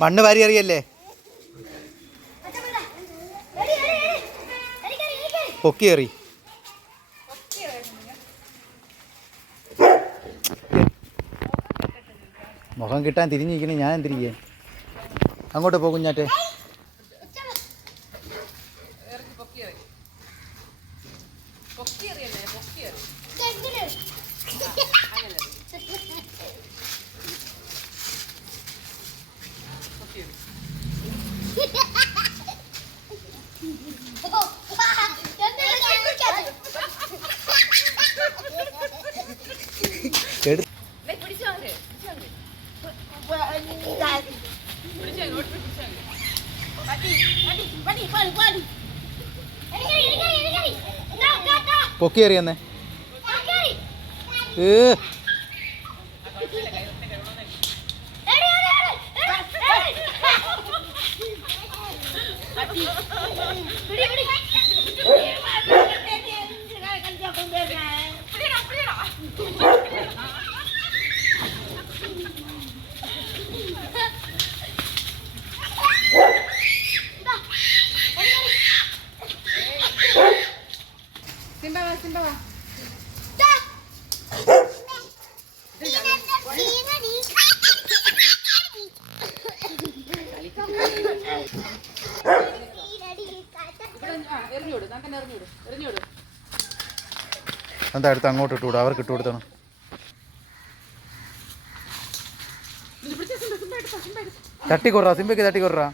മണ്ണ് വാരി അറിയല്ലേ പൊക്കി എറി. മുഖം കിട്ടാൻ തിരിഞ്ഞിരിക്കണേ ഞാൻ എന്തിരിക്കേ? അങ്ങോട്ട് പോകും ഞാറ്റെ ഇറക്കി പൊക്കി എറി. പൊക്കി എറിയല്ലേ പൊക്കി എറി അങ്ങനെ എന്താ അടുത്ത് അങ്ങോട്ട് ഇട്ടുകൂടാ? അവർക്ക് ഇട്ട് കൊടുത്തണം. തട്ടിക്കൊറാ സിമ്പയ്ക്ക് തട്ടിക്കൊറാ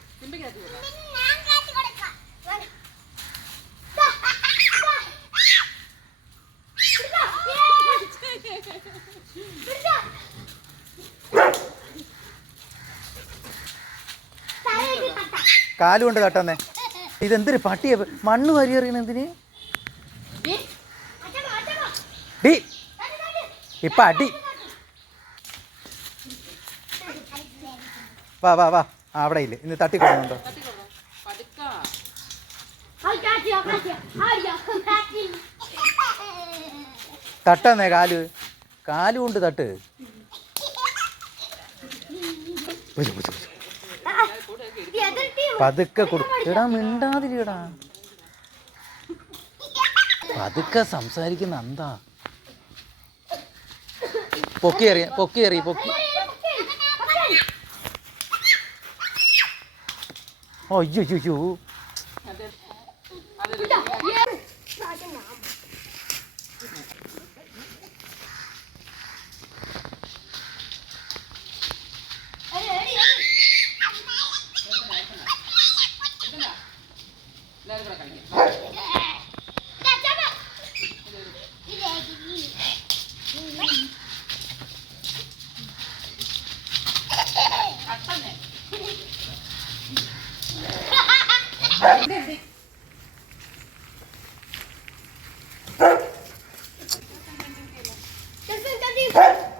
കാലുകൊണ്ട് തട്ടന്നേ ഇതെന്തൊരു പട്ടിയ? മണ്ണ് വരി എന്തിന്? ഡി. ഇപ്പ അടി. വാ വാ വാ. ആ അവിടെ ഇല്ല. ഇന്ന് തട്ടിക്കൊടുന്നുണ്ടോ. തട്ടന്നേ കാൽ. കാലുകൊണ്ട് തട്ട്. പതുക്കെ കൊടുക്കടാ മിണ്ടാതിരിടാ പതുക്കെ സംസാരിക്കുന്ന എന്താ പൊക്കി എറിയ പൊക്കി എറി പൊക്കി. അയ്യോ അയ്യോ Hey!